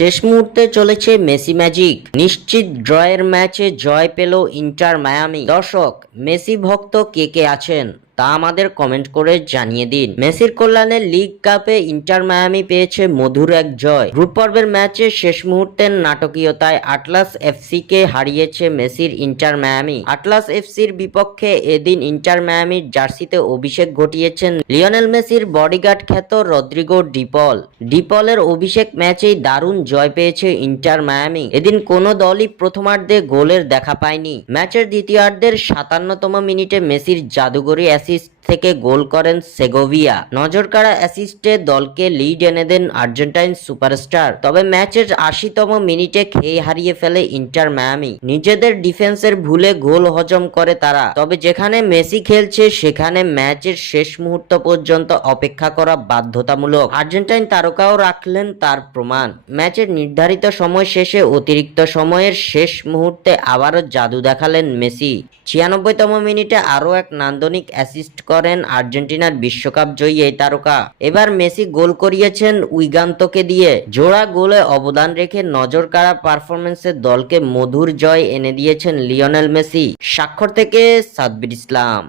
শেষ মুহূর্তে চলেছে মেসি ম্যাজিক। নিশ্চিত ড্রয়ের ম্যাচে জয় পেল ইন্টার মায়ামি। দর্শক, মেসি ভক্ত কে কে আছেন? তা আমাদের কমেন্ট করে জানিয়ে দিন। মেসির কল্যাণে লিগ কাপে ইন্টার মায়ামি পেয়েছে মধুর এক জয়। গ্রুপ পর্বের ম্যাচে শেষ মুহূর্তের নাটকীয়তায় আটলাস এফসি কে হারিয়েছে মেসির ইন্টার মায়ামি আটলাস এফসির বিপক্ষে এদিন ইন্টার মায়ামির জার্সিতে অভিষেক ঘটিয়েছেন লিওনেল মেসির বডিগার্ড খ্যাত রদ্রিগো ডিপল। ডিপলের অভিষেক ম্যাচেই দারুণ জয় পেয়েছে ইন্টার মায়ামি এদিন কোনো দলই প্রথমার্ধে গোলের দেখা পায়নি। ম্যাচের দ্বিতীয়ার্ধের সাতান্নতম মিনিটে মেসির জাদুঘরি অ্যাসিস্ট থেকে গোল করেন সেগোভিয়া। নজরকাড়া অ্যাসিস্টে দলকে লিড এনে দেন আর্জেন্টাইন সুপারস্টার। তবে ম্যাচের আশিতম মিনিটে খেয়ে হারিয়ে ফেলে ইন্টার মায়ামি। নিজেদের ডিফেন্সের ভুলে গোল হজম করে তারা। তবে যেখানে মেসি খেলছে, সেখানে ম্যাচের শেষ মুহূর্ত পর্যন্ত অপেক্ষা করা বাধ্যতামূলক। আর্জেন্টাইন তারকাও রাখলেন তার প্রমাণ। ম্যাচের নির্ধারিত সময় শেষে অতিরিক্ত সময়ের শেষ মুহূর্তে আবারও জাদু দেখালেন মেসি। ছিয়ানব্বইতম মিনিটে আরও এক নান্দনিক অ্যাসিস্ট করেন আর্জেন্টিনার বিশ্বকাপ জয়ী এই তারকা। এবার মেসি গোল করিয়েছেন উইগান্তকে দিয়ে। জোড়া গোলে অবদান রেখে নজর কাড়া পারফরমেন্সে দলকে মধুর জয় এনে দিয়েছেন লিওনেল মেসি। স্বাক্ষর থেকে সাদবির ইসলাম।